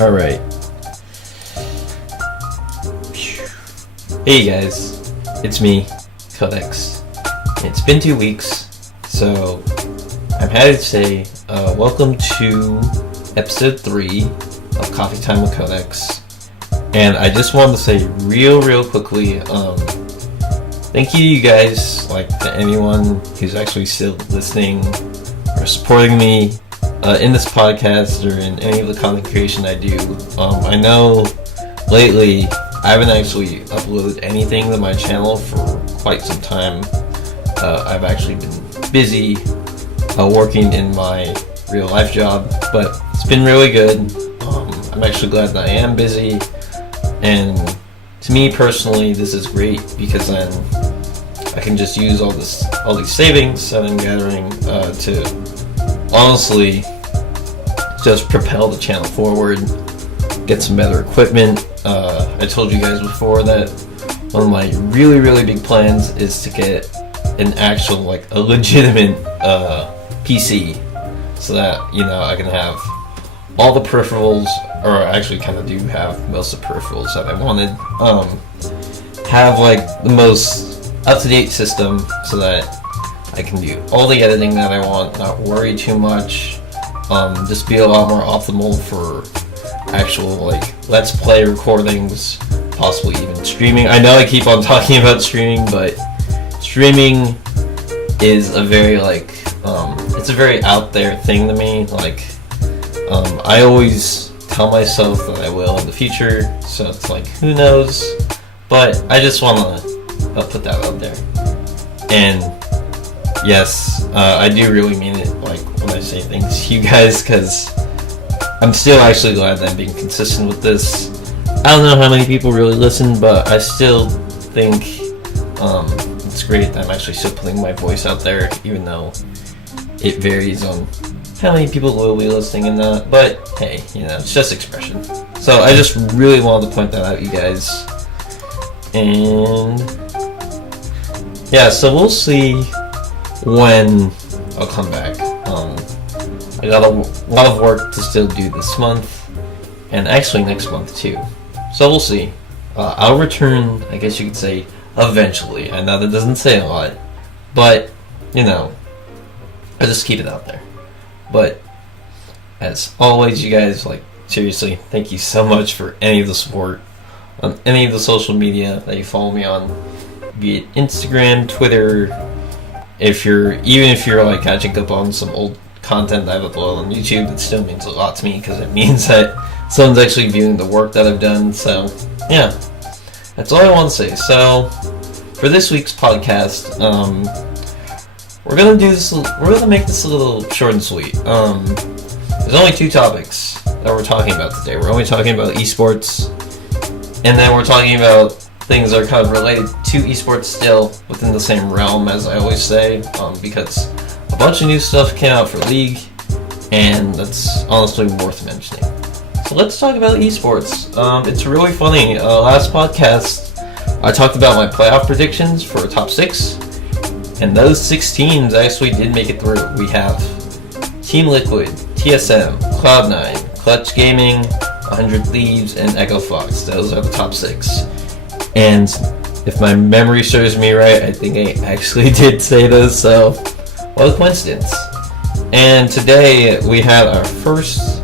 Alright. Hey guys, it's me, Codex. It's been 2 weeks, so I'm happy to say welcome to episode 3 of Coffee Time with Codex. And I just wanted to say real quickly, thank you guys, to anyone who's actually still listening or supporting me in this podcast or in any of the content creation I do. I know lately I haven't actually uploaded anything to my channel for quite some time. I've actually been busy working in my real life job, but it's been really good. I'm actually glad that I am busy, and to me personally this is great because then I can just use all these savings that I'm gathering to honestly just propel the channel forward, get some better equipment. I told you guys before that one of my really big plans is to get an actual a legitimate PC, so that I can have all the peripherals, or I actually kind of do have most of the peripherals that I wanted. Have the most up-to-date system so that I can do all the editing that I want, not worry too much, just be a lot more optimal for actual let's play recordings, possibly even streaming. I know I keep on talking about streaming, but streaming is a very it's a very out there thing to me. I always tell myself that I will in the future, so it's who knows, but I just want to put that out there. And yes, I do really mean it when I say things to you guys, because I'm still actually glad that I'm being consistent with this. I don't know how many people really listen, but I still think it's great that I'm actually still putting my voice out there, even though it varies on how many people will be listening and that. But hey, it's just expression. So I just really wanted to point that out, you guys. And yeah, so we'll see when I'll come back. I got a lot of work to still do this month, and actually next month too. So we'll see. I'll return, I guess you could say, eventually. I know that doesn't say a lot, but I just keep it out there. But as always, you guys, seriously, thank you so much for any of the support on any of the social media that you follow me on, be it Instagram, Twitter. Even if you're catching up on some old content that I've uploaded on YouTube, it still means a lot to me, because it means that someone's actually viewing the work that I've done. So yeah, that's all I want to say. So for this week's podcast, we're gonna make this a little short and sweet. There's only 2 topics that we're talking about today. We're only talking about eSports, and then we're talking about things that are kind of related to eSports still within the same realm, as I always say, because a bunch of new stuff came out for League, and that's honestly worth mentioning. So let's talk about eSports. It's really funny. Last podcast, I talked about my playoff predictions for top 6, and those 6 teams actually did make it through. We have Team Liquid, TSM, Cloud9, Clutch Gaming, 100 Thieves, and Echo Fox. Those are the top 6. And if my memory serves me right, I think I actually did say those, so what a coincidence. And today we had our first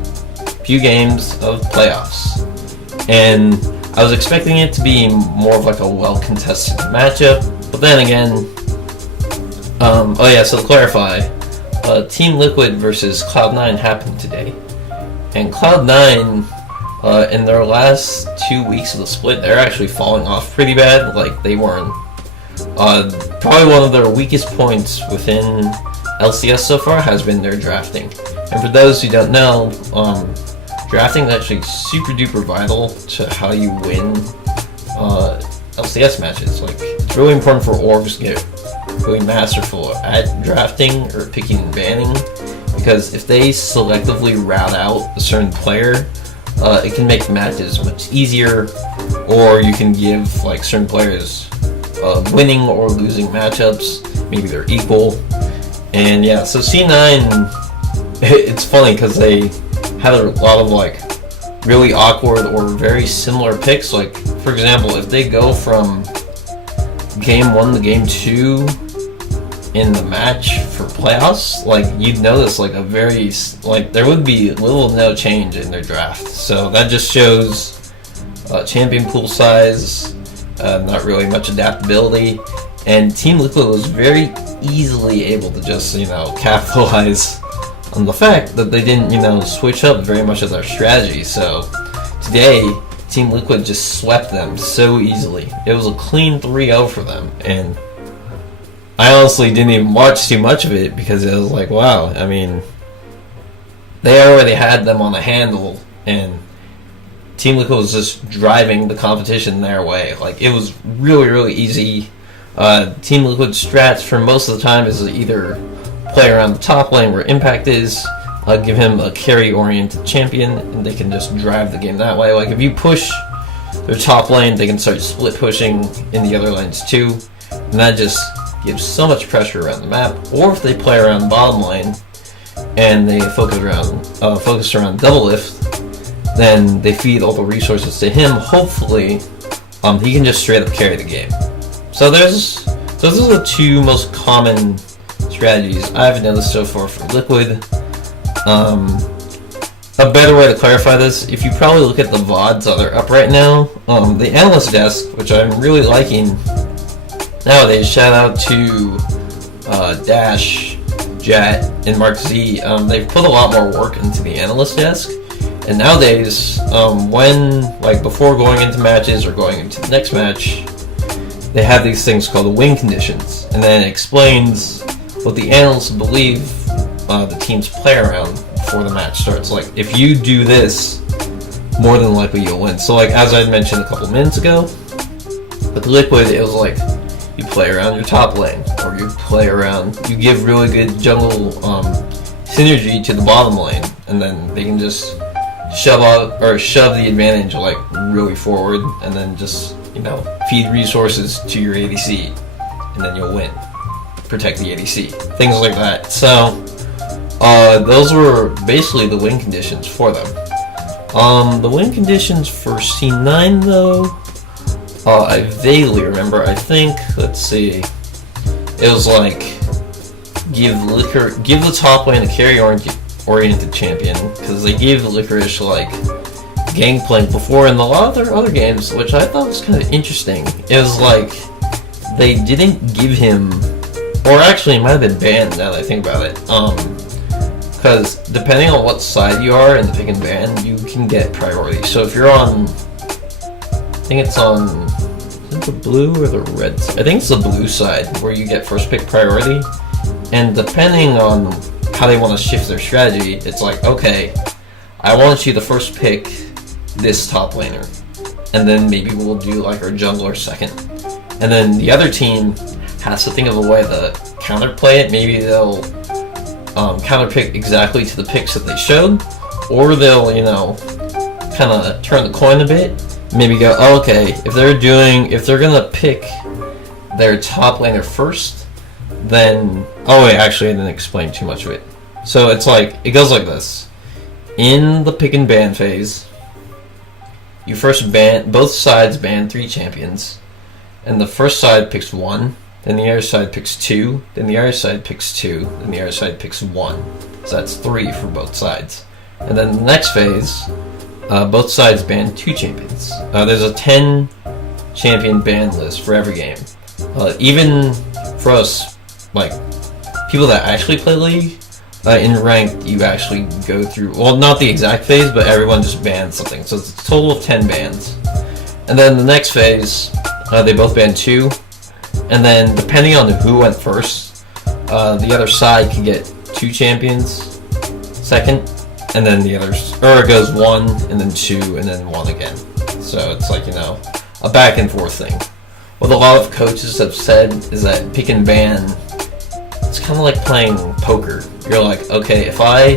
few games of playoffs, and I was expecting it to be more of a well-contested matchup, but then again, so to clarify, Team Liquid versus Cloud9 happened today, and Cloud9, in their last 2 weeks of the split, they're actually falling off pretty bad. They weren't probably one of their weakest points within LCS so far has been their drafting. And for those who don't know, drafting is actually super duper vital to how you win LCS matches. It's really important for orgs to get really masterful at drafting or picking and banning, because if they selectively route out a certain player, it can make matches much easier, or you can give certain players winning or losing matchups. Maybe they're equal. And yeah, so C9, it's funny because they had a lot of really awkward or very similar picks. Like, for example, if they go from game 1 to game 2 in the match for playoffs, like, you'd notice like there would be little to no change in their draft. So that just shows champion pool size, not really much adaptability, and Team Liquid was very easily able to just, capitalize on the fact that they didn't, switch up very much of their strategy. So today, Team Liquid just swept them so easily. It was a clean 3-0 for them, and I honestly didn't even watch too much of it because it was like, wow, I mean, they already had them on the handle, and Team Liquid was just driving the competition their way. Like, it was really, really easy. Team Liquid strats for most of the time is either play around the top lane where Impact is, give him a carry-oriented champion, and they can just drive the game that way. Like, if you push their top lane, they can start split pushing in the other lanes too, and that just gives so much pressure around the map. Or if they play around bottom lane and they focus around double lift, then they feed all the resources to him. Hopefully, he can just straight up carry the game. So those are the two most common strategies I've noticed so far for Liquid. A better way to clarify this, if you probably look at the VODs that are up right now, the analyst desk, which I'm really liking nowadays, shout out to Dash, Jet, and Mark Z. They've put a lot more work into the analyst desk, and nowadays, before going into matches or going into the next match, they have these things called the win conditions, and then it explains what the analysts believe the teams play around before the match starts. Like, if you do this, more than likely you'll win. So, like, as I mentioned a couple minutes ago, with Liquid, it was like, you play around your top lane, or you give really good jungle synergy to the bottom lane, and then they can just shove the advantage like really forward, and then just feed resources to your ADC, and then you'll win. Protect the ADC, things like that. So those were basically the win conditions for them. The win conditions for C9 though, I vaguely remember. I think, let's see, it was like give the top lane a carry oriented champion, because they gave Licorice like Gangplank before in a lot of their other games, which I thought was kind of interesting. It was like they didn't give him, or actually it might have been banned now that I think about it, because depending on what side you are in the pick and ban, you can get priority. So if you're on, I think it's on, is it the blue or the red side? I think it's the blue side where you get first pick priority, and depending on how they want to shift their strategy, it's like, okay, I want you to first pick this top laner, and then maybe we'll do like our jungler second, and then the other team has to think of a way to counterplay it. Maybe they'll counterpick exactly to the picks that they showed, or they'll kind of turn the coin a bit, maybe go, oh, okay, if they're gonna pick their top laner first, then, oh wait, actually I didn't explain too much of it. So it's like, it goes like this. In the pick and ban phase, you first both sides ban 3 champions, and the first side picks 1, then the other side picks 2, then the other side picks 2, then the other side picks 1. So that's 3 for both sides. And then the next phase, both sides ban 2 champions. There's a 10 champion ban list for every game. Even for us, like, people that actually play League, in ranked, you actually go through, well, not the exact phase, but everyone just bans something. So it's a total of 10 bans. And then the next phase, they both ban 2. And then depending on who went first, the other side can get 2 champions second, and then the others, or it goes 1, and then 2, and then 1 again. So it's like, a back and forth thing. What a lot of coaches have said is that pick and ban, it's kind of like playing poker. You're like, okay, if I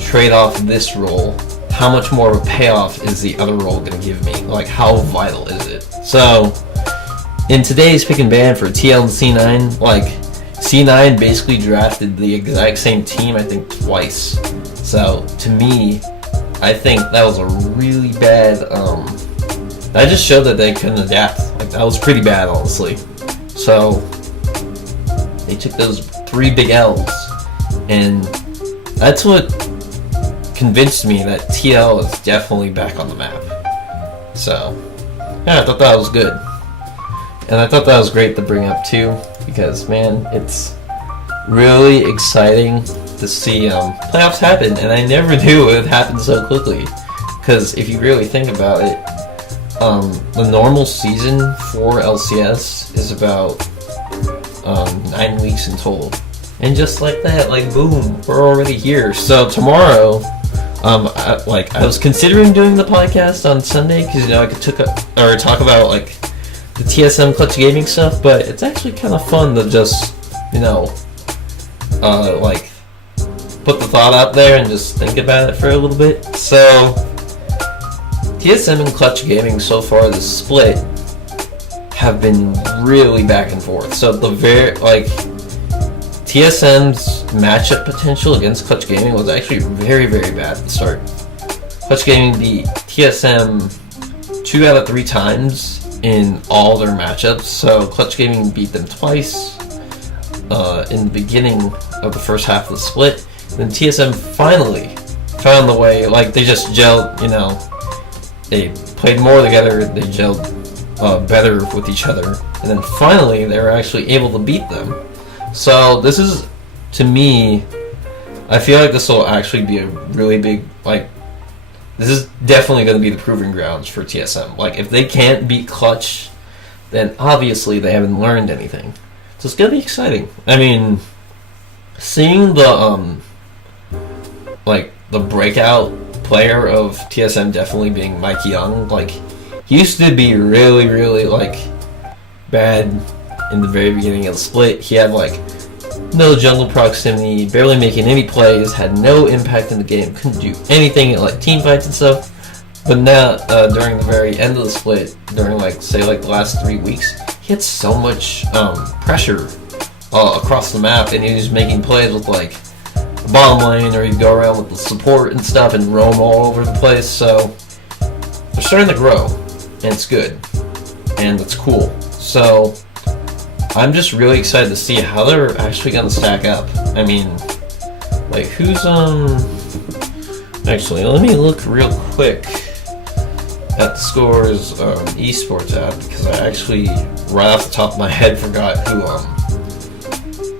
trade off this role, how much more of a payoff is the other role going to give me? Like, how vital is it? So, in today's pick and ban for TL and C9, like, C9 basically drafted the exact same team, I think, twice. So, to me, I think that was a really bad, that just showed that they couldn't adapt. Like, that was pretty bad, honestly. So, they took those 3 big L's, and that's what convinced me that TL is definitely back on the map. So, yeah, I thought that was good. And I thought that was great to bring up too, because man, it's really exciting to see playoffs happen, and I never knew it would happen so quickly. Because if you really think about it, the normal season for LCS is about 9 weeks in total, and just like that, like boom, we're already here. So tomorrow, I was considering doing the podcast on Sunday because I could talk about like the TSM Clutch Gaming stuff, but it's actually kind of fun to just like put the thought out there and just think about it for a little bit. So TSM and Clutch Gaming so far, the split, have been really back and forth. So TSM's matchup potential against Clutch Gaming was actually very, very bad at the start. Clutch Gaming beat TSM 2 out of 3 times in all their matchups. So Clutch Gaming beat them twice in the beginning of the first half of the split. Then TSM finally found the way. Like, they just gelled. They played more together. They gelled better with each other, and then finally they were actually able to beat them. So this is, to me, I feel like this will actually be a really big, this is definitely going to be the proving grounds for TSM. Like, if they can't beat Clutch, then obviously they haven't learned anything. So it's going to be exciting. I mean, seeing the breakout player of TSM definitely being Mike Young, he used to be really, really, bad in the very beginning of the split. He had, no jungle proximity, barely making any plays, had no impact in the game, couldn't do anything in, team fights and stuff. But now, during the very end of the split, during, the last 3 weeks, he had so much pressure across the map, and he was making plays with, the bottom lane, or he'd go around with the support and stuff and roam all over the place. So they're starting to grow, and it's good, and it's cool. So I'm just really excited to see how they're actually going to stack up. I mean, who's actually, let me look real quick at the scores eSports app, because I actually, right off the top of my head, forgot who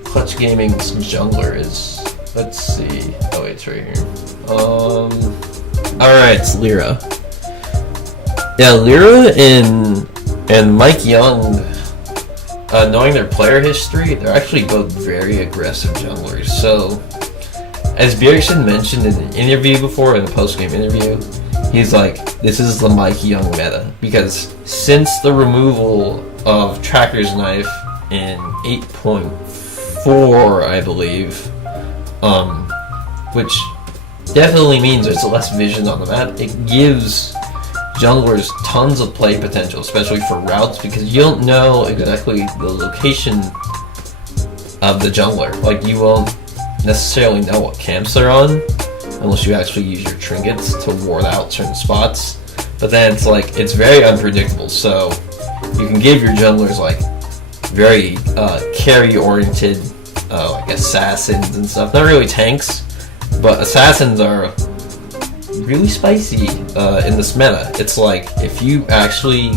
Clutch Gaming's jungler is. Let's see. Oh wait, it's right here. Alright, it's Lyra. Yeah, Lyra and Mike Young, knowing their player history, they're actually both very aggressive junglers. So, as Bjergsen mentioned in an interview before, in a post-game interview, he's like, this is the Mike Young meta. Because since the removal of Tracker's Knife in 8.4, I believe, which definitely means there's less vision on the map, it gives junglers tons of play potential, especially for routes, because you don't know exactly the location of the jungler. You won't necessarily know what camps they're on unless you actually use your trinkets to ward out certain spots. But then it's very unpredictable, so you can give your junglers very carry oriented assassins and stuff. Not really tanks, but assassins are really spicy in this meta. It's if you actually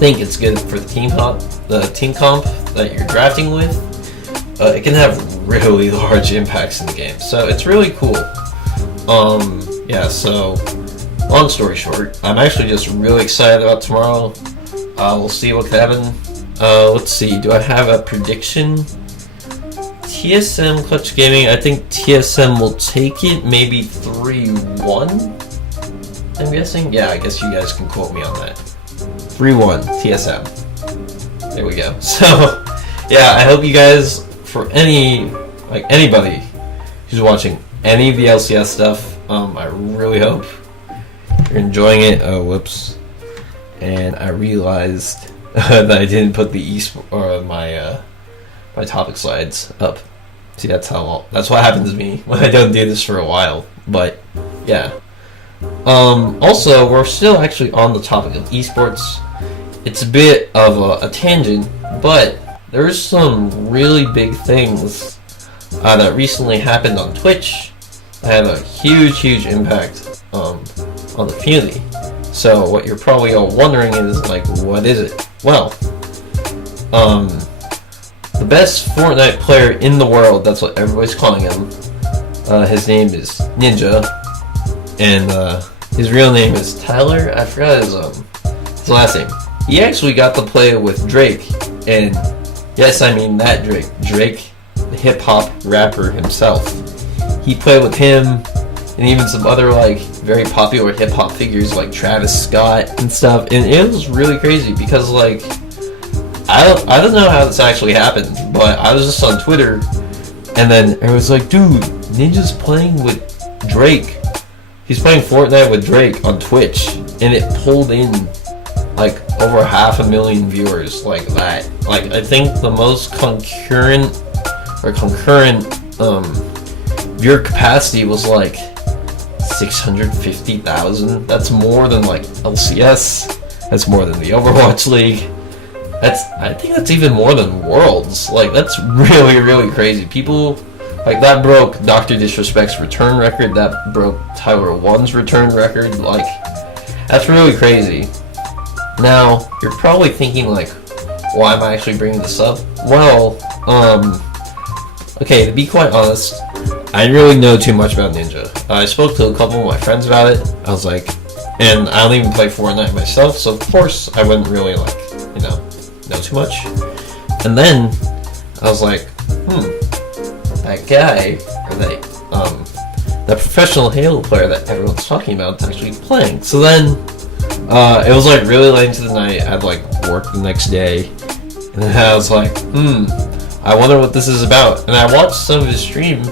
think it's good for the team comp that you're drafting with, it can have really large impacts in the game. So it's really cool. Yeah, so long story short, I'm actually just really excited about tomorrow. We'll see what can happen. Let's see, do I have a prediction? TSM Clutch Gaming, I think TSM will take it, maybe 3-1, I'm guessing. Yeah, I guess you guys can quote me on that. 3-1, TSM. There we go. So, yeah, I hope you guys, for anybody who's watching any of the LCS stuff, I really hope you're enjoying it. Oh, whoops. And I realized that I didn't put the my topic slides up. See, that's what happens to me when I don't do this for a while. But yeah. Also, we're still actually on the topic of esports. It's a bit of a tangent, but there's some really big things that recently happened on Twitch that had a huge impact on the community. So what you're probably all wondering is, like, what is it? Well, the best Fortnite player in the world, that's what everybody's calling him. His name is Ninja, and his real name is Tyler. I forgot his last name. He actually got to play with Drake, and yes, I mean that Drake, the hip-hop rapper himself. He played with him, and even some other, like, very popular hip-hop figures like Travis Scott and stuff, and it was really crazy because, like, I don't know how this actually happened, but I was just on Twitter, and then it was like, dude, Ninja's playing with Drake. He's playing Fortnite with Drake on Twitch, and it pulled in like over 500,000 viewers like that. Like, I think the most concurrent viewer capacity was like 650,000. That's more than like LCS. That's more than the Overwatch League. I think that's even more than Worlds. Like, that's really crazy. People, like, that broke Dr. Disrespect's return record. That broke Tyler 1's return record. Like, that's really crazy. Now, you're probably thinking, like, why am I actually bringing this up? Well, okay, to be quite honest, I didn't really know too much about Ninja. I spoke to a couple of my friends about it. I was like, and I don't even play Fortnite myself, so of course I wouldn't really, like, you know too much. And then I was like, that guy, or that professional Halo player that everyone's talking about is actually playing. So then it was like really late into the night. I'd like work the next day, and then I was like, I wonder what this is about. And I watched some of his stream,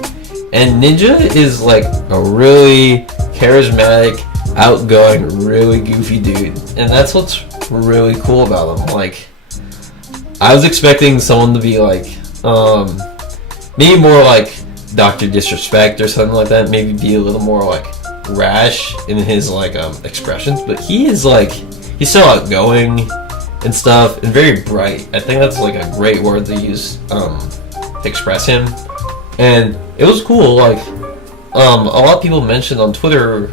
and Ninja is like a really charismatic, outgoing, really goofy dude, and that's what's really cool about him. Like, I was expecting someone to be like, maybe more like Dr. Disrespect or something like that. Maybe be a little more like rash in his like expressions. But he is like, he's so outgoing and stuff, and very bright. I think that's like a great word to use to express him. And it was cool. Like, a lot of people mentioned on Twitter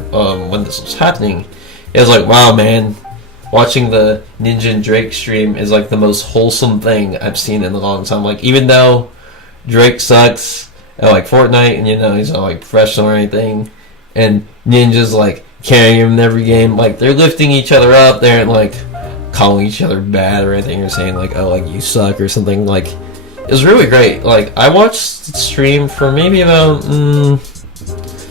when this was happening, it was like, wow, man, watching the Ninja and Drake stream is like the most wholesome thing I've seen in a long time. Like, even though Drake sucks at like Fortnite, and he's not like professional or anything, and Ninja's like carrying him in every game, like they're lifting each other up, they aren't like calling each other bad or anything, or saying like, oh, like you suck or something. Like, it was really great. Like, I watched the stream for maybe about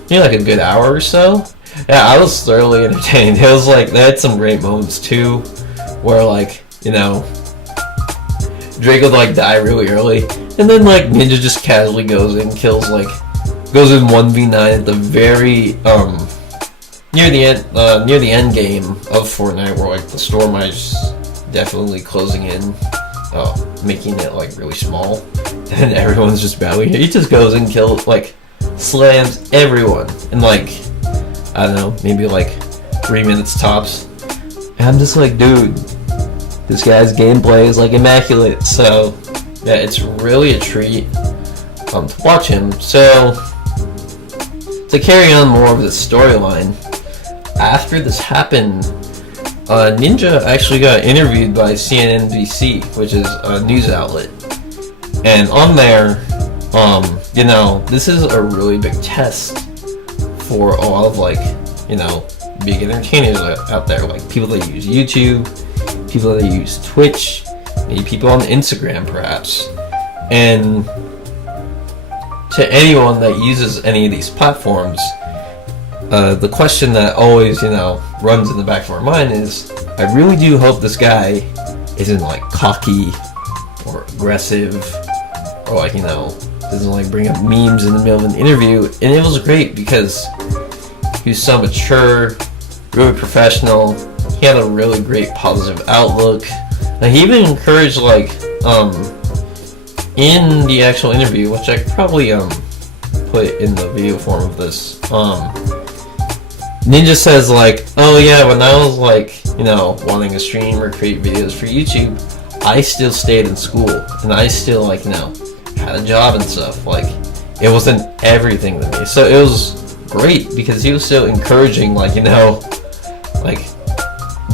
like a good hour or so. Yeah, I was thoroughly entertained. It was like, they had some great moments too, where like, Drake would like die really early, and then like Ninja just casually goes in 1v9 at the very near the end game of Fortnite, where like the storm is definitely closing in, making it like really small, and everyone's just battling. He just goes and kills, like, slams everyone in like, I don't know, maybe like 3 minutes tops. And I'm just like, dude, this guy's gameplay is like immaculate. So yeah, it's really a treat to watch him. So to carry on more of the storyline, after this happened, Ninja actually got interviewed by CNNBC, which is a news outlet. And on there, this is a really big test for a lot of, like, big entertainers out there, like people that use YouTube, people that use Twitch, maybe people on Instagram perhaps. And to anyone that uses any of these platforms, the question that always, runs in the back of our mind is, I really do hope this guy isn't like cocky or aggressive, or like, doesn't like bring up memes in the middle of an interview. And it was great because he was so mature, really professional. He had a really great positive outlook. And he even encouraged, like, in the actual interview, which I could probably put in the video form of this, Ninja says like, oh yeah, when I was like, you know, wanting to stream or create videos for YouTube, I still stayed in school and I still like, you know, had a job and stuff. Like, it wasn't everything to me. So it was great because he was still encouraging, like, you know, like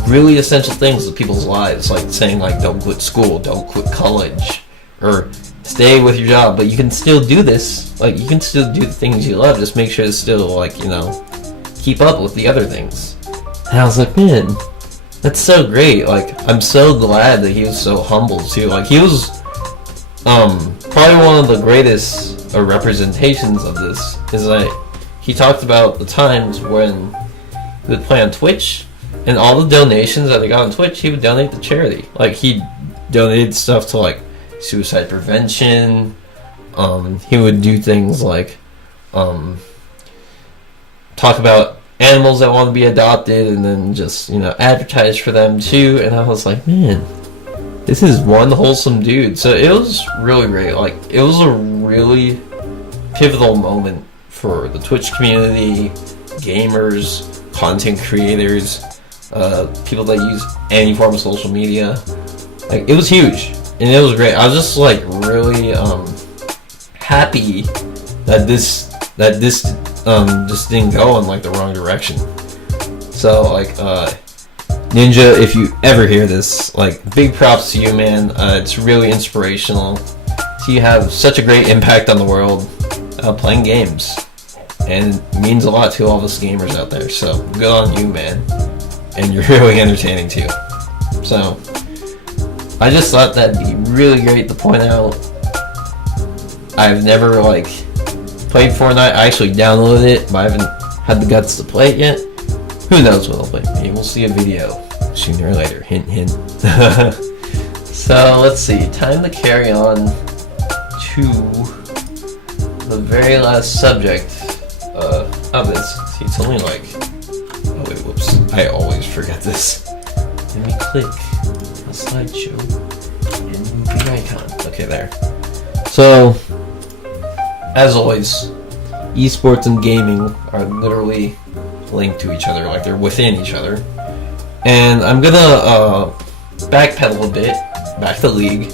really essential things in people's lives, like saying like, don't quit school, don't quit college, or stay with your job, but you can still do this. Like, you can still do the things you love. Just make sure to still, like, you know, keep up with the other things. And I was like, man, that's so great. Like, I'm so glad that he was so humble too. Like, he was probably one of the greatest representations of this. Is that he talked about the times when he would play on Twitch, and all the donations that he got on Twitch, he would donate to charity. Like, he donated stuff to like suicide prevention. He would do things like talk about animals that want to be adopted, and then just, you know, advertise for them too. And I was like, man, this is one wholesome dude. So it was really great. Like, it was a really pivotal moment for the Twitch community, gamers, content creators, people that use any form of social media. Like, it was huge and it was great. I was just like really happy that this just didn't go in like the wrong direction. So like, Ninja, if you ever hear this, like, big props to you, man. It's really inspirational. So you have such a great impact on the world playing games, and it means a lot to all of us gamers out there. So good on you, man. And you're really entertaining too. So I just thought that'd be really great to point out. I've never like played Fortnite. I actually downloaded it, but I haven't had the guts to play it yet. Who knows what I'll play? Maybe we'll see a video sooner or later. Hint, hint. So let's see. Time to carry on to the very last subject of this. See, it's only like, oh wait, whoops. I always forget this. Let me click a slideshow and move the icon. Okay, there. So, as always, esports and gaming are literally linked to each other, like they're within each other. And I'm gonna backpedal a bit, back to League.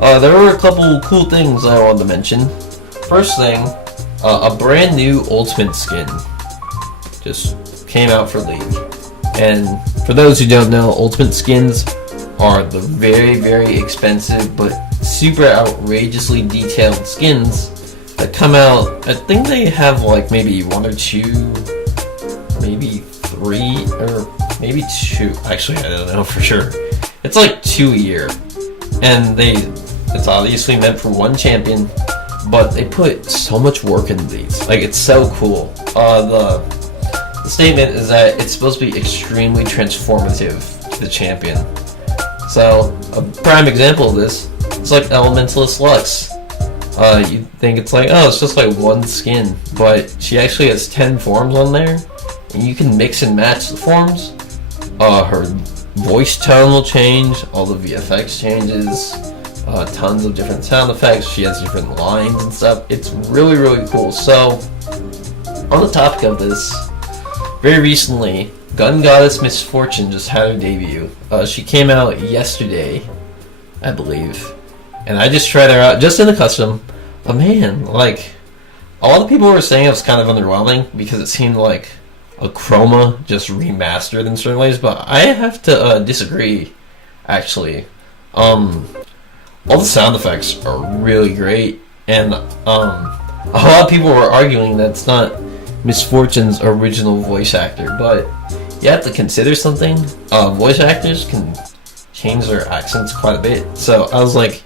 There were a couple cool things I wanted to mention. First thing, a brand new Ultimate skin just came out for League. And for those who don't know, Ultimate skins are the very, very expensive but super outrageously detailed skins that come out. I think they have like maybe one or two, maybe three, or maybe two. Actually, I don't know for sure. It's like 2 a year, and it's obviously meant for one champion, but they put so much work into these. Like, it's so cool. The statement is that it's supposed to be extremely transformative to the champion. So a prime example of this is like Elementalist Lux. You think it's like, oh, it's just like one skin, but she actually has 10 forms on there, and you can mix and match the forms. Her voice tone will change, all the VFX changes, tons of different sound effects. She has different lines and stuff. It's really, really cool. So, on the topic of this, very recently, Gun Goddess Misfortune just had her debut. She came out yesterday, I believe, and I just tried her out just in the custom. But man, like, a lot of people were saying it was kind of underwhelming because it seemed like a Chroma just remastered in certain ways, but I have to disagree, actually. All the sound effects are really great, and a lot of people were arguing that it's not Misfortune's original voice actor, but you have to consider something. Voice actors can change their accents quite a bit, so I was like,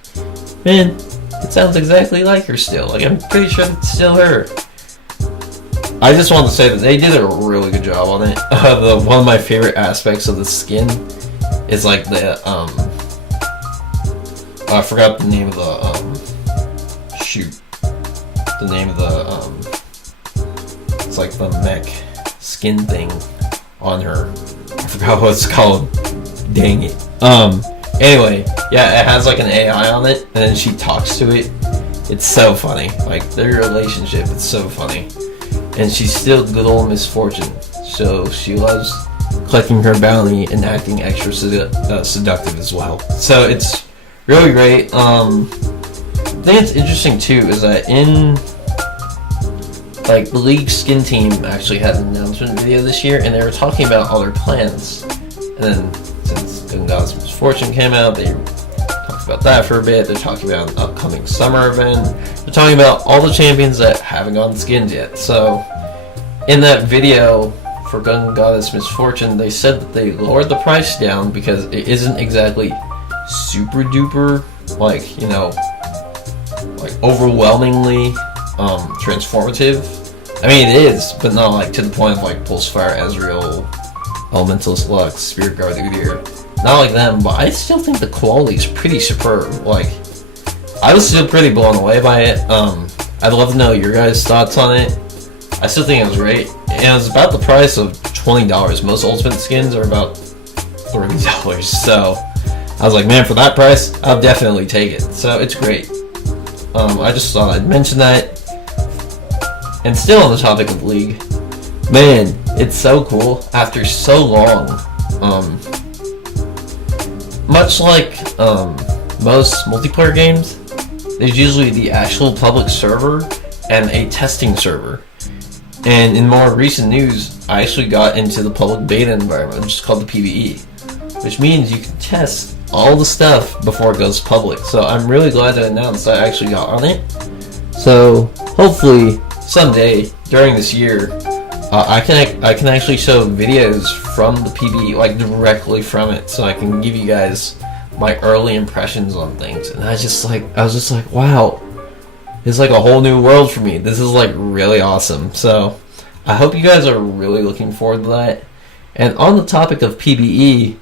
man, it sounds exactly like her still. Like, I'm pretty sure it's still her. I just wanted to say that they did a really good job on it. One of my favorite aspects of the skin is like the I forgot the name of the shoot. The name of the it's like the mech skin thing on her. I forgot what it's called. Dang it. Anyway, yeah, it has like an AI on it, and then she talks to it. It's so funny. Like, their relationship, it's so funny. And she's still good old Misfortune. so she loves collecting her bounty and acting extra seductive as well. So it's really great. The thing that's interesting too is that in like the League skin team actually had an announcement video this year, and they were talking about all their plans. And then since God's Misfortune came out, they talked about that for a bit. They're talking about an upcoming summer event. They're talking about all the champions that haven't gotten skins yet. So in that video for Gun Goddess Misfortune, they said that they lowered the price down because it isn't exactly super duper, like, you know, like overwhelmingly transformative. I mean, it is, but not like to the point of like Pulsefire, Ezreal, Elementalist Lux, Spirit Guard, Udyr. Not like them, but I still think the quality is pretty superb. Like, I was still pretty blown away by it. I'd love to know your guys' thoughts on it. I still think it was great, and it was about the price of $20. Most Ultimate skins are about $30, so I was like, man, for that price, I'll definitely take it. So it's great. I just thought I'd mention that. And still on the topic of League, man, it's so cool. After so long, much like most multiplayer games, there's usually the actual public server and a testing server. And in more recent news, I actually got into the public beta environment, which is called the PBE, which means you can test all the stuff before it goes public. So I'm really glad to announce that I actually got on it. So hopefully someday during this year, I can actually show videos from the PBE, like directly from it, so I can give you guys my early impressions on things. And I was just like, wow, it's like a whole new world for me. This is like really awesome. So I hope you guys are really looking forward to that. And on the topic of PBE,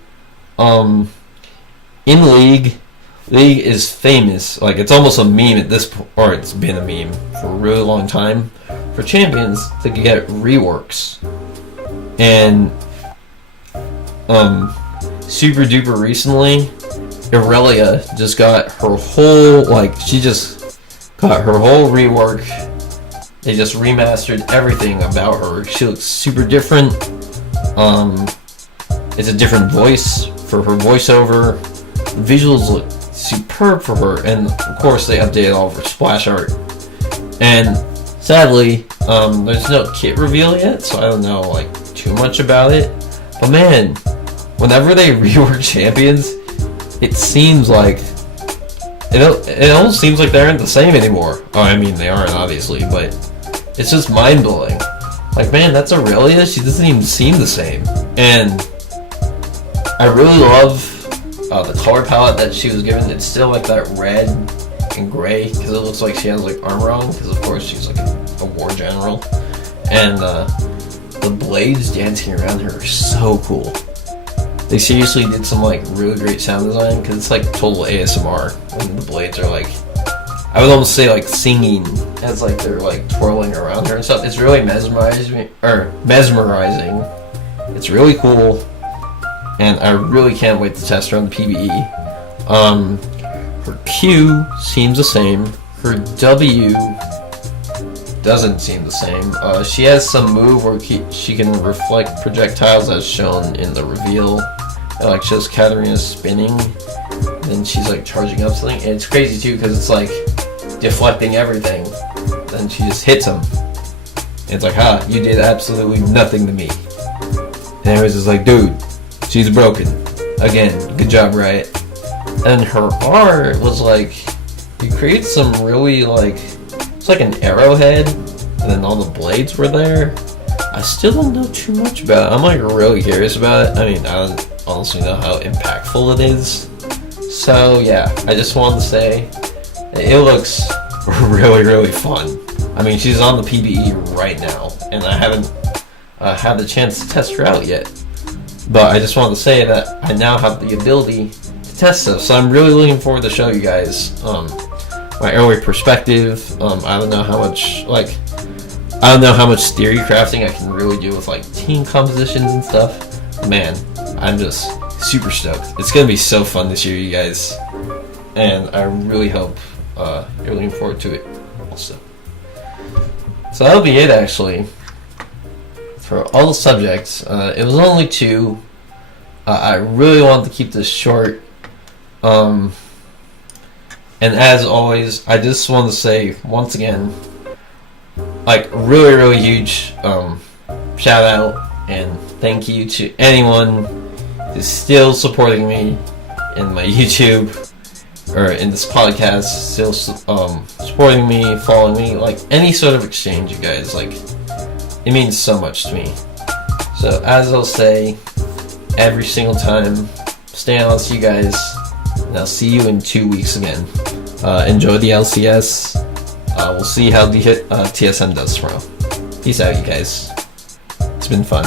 in League is famous, like it's almost a meme at this point, or it's been a meme for a really long time, for champions to get reworks. And super duper recently, Irelia just got her whole, she just got her whole rework. They just remastered everything about her. She looks super different. It's a different voice for her voiceover. The visuals look superb for her, and of course they updated all of her splash art. And sadly, there's no kit reveal yet, so I don't know too much about it. But man, whenever they rework champions, it seems like it almost seems like they aren't the same anymore. Oh, I mean they aren't obviously, but it's just mind blowing. Like, man, that's Irelia. She doesn't even seem the same, and I really love the color palette that she was given. It's still like that red and gray because it looks like she has armor on, because of course she's like a war general. And the blades dancing around her are so cool. They seriously did some really great sound design, because it's like total ASMR when the blades are I would almost say singing as they're twirling around her and stuff. It's really mesmerizing. It's really cool. And I really can't wait to test her on the PBE. Her Q seems the same. Her W doesn't seem the same. She has some move where she can reflect projectiles as shown in the reveal. It shows Katarina spinning, and then she's charging up something. And it's crazy too, because it's deflecting everything. Then she just hits him. And it's ha, you did absolutely nothing to me. And everyone's just dude, she's broken. Again, good job, Riot. And her art was you create some really it's like an arrowhead, and then all the blades were there. I still don't know too much about it. I'm really curious about it. I mean, I don't honestly know how impactful it is. So yeah, I just wanted to say it looks really, really fun. I mean, she's on the PBE right now, and I haven't had the chance to test her out yet. But I just wanted to say that I now have the ability to test stuff, so I'm really looking forward to show you guys my early perspective. I don't know how much theory crafting I can really do with team compositions and stuff. Man, I'm just super stoked. It's gonna be so fun this year, you guys, and I really hope you're looking forward to it also. So that'll be it, actually. for all the subjects. It was only 2. I really wanted to keep this short. And as always, I just want to say once again, like, really huge shout out and thank you to anyone who's still supporting me in my YouTube or in this podcast, still supporting me, following me, like any sort of exchange, you guys, like, it means so much to me. So as I'll say every single time, stay on, I'll see you guys, and I'll see you in 2 weeks again. Enjoy the LCS. We'll see how the TSM does tomorrow. Peace out, you guys. It's been fun.